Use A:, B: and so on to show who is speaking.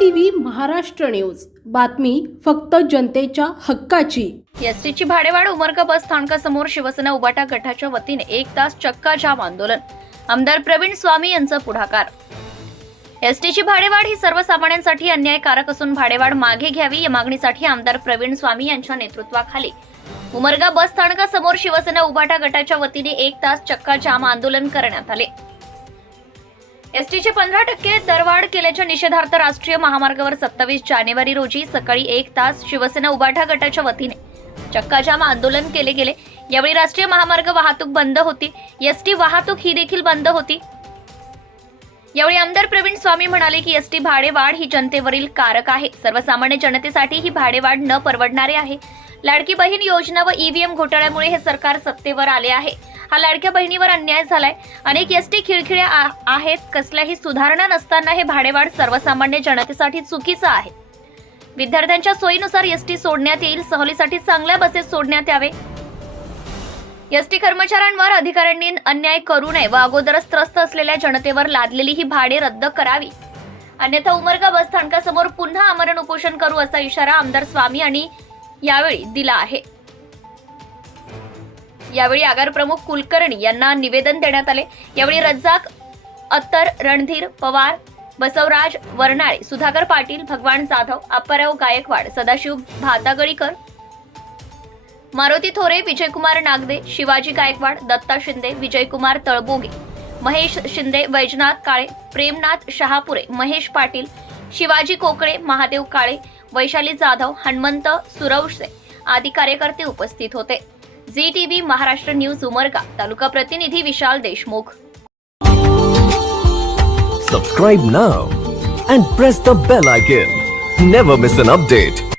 A: TV Maharashtra news. बातमी फक्त जनतेच्या हक्काची.
B: एसटीची भाडेवाढ उमरगा बस स्थानकासमोर शिवसेना उबाटा गटाच्या वतीने एक तास चक्का जाम आंदोलन. आमदार प्रवीण स्वामी यांचा पुढाकार. एसटीची भाडेवाढ ही सर्वसामान्यांसाठी अन्यायकारक असून भाडेवाढ मागे घ्यावी या मागणीसाठी आमदार प्रवीण स्वामी यांच्या नेतृत्वाखाली. उमरगा बस स्थानकासमोर शिवसेना उबाटा गटाच्या वतीने एक तास चक्का जाम आंदोलन करण्यात आले. एसटीचे पंधरा टक्के दरवाढ केल्याच्या निषेधार्थ राष्ट्रीय महामार्गावर सत्तावीस जानेवारी रोजी सकाळी एक तास शिवसेना उबाठा गटाच्या वतीने चक्काजाम आंदोलन केले गेले. यावेळी राष्ट्रीय महामार्ग वाहतूक बंद होती. एसटी वाहतूक ही देखील बंद होती. यावेळी आमदार प्रवीण स्वामी म्हणाले की एसटी भाडेवाढ ही जनतेवरील कारक आहे. सर्वसामान्य जनतेसाठी ही भाडेवाढ न परवडणारे आहे. लाडकी बहीण योजना व ईव्हीएम घोटाळ्यामुळे हे सरकार सत्तेवर आले आहे. हा लाडक्या बहिणीवर अन्याय झालाय. अनेक एस टी खिळखिळ्या आ- आहेत कसल्याही सुधारणा नसताना हे भाडेवाढ सर्वसामान्य जनतेसाठी चुकीचं आहे. विद्यार्थ्यांच्या सोयीनुसार एस टी सोडण्यात येईल सहलीसाठी चांगल्या बसेस सोडण्यात यावे. एसटी कर्मचाऱ्यांवर अधिकाऱ्यांनी अन्याय करू नये व अगोदरच त्रस्त असलेल्या जनतेवर लादलेली ही भाडे रद्द करावी. अन्यथा उमरगा बस स्थानकासमोर पुन्हा आमरण उपोषण करू असा इशारा आमदार स्वामी यांनी यावेळी दिला आहे. यावेळी आगार प्रमुख कुलकर्णी यांना निवेदन देण्यात आले. यावेळी रज्जाक अत्तर रणधीर पवार बसवराज वर्णाळे सुधाकर पाटील भगवान जाधव अप्पाराव गायकवाड सदाशिव भातागळीकर मारुती थोरे विजयकुमार नागदे शिवाजी गायकवाड दत्ता शिंदे विजयकुमार तळबोगे महेश शिंदे वैजनाथ काळे प्रेमनाथ शहापुरे महेश पाटील शिवाजी कोकळे महादेव काळे वैशाली जाधव हनुमंत सुरवसे आदी कार्यकर्ते उपस्थित होते. Zee TV Maharashtra news Umarga taluka प्रतिनिधी Vishal Deshmukh
C: Subscribe now and press the bell icon. Never miss an update.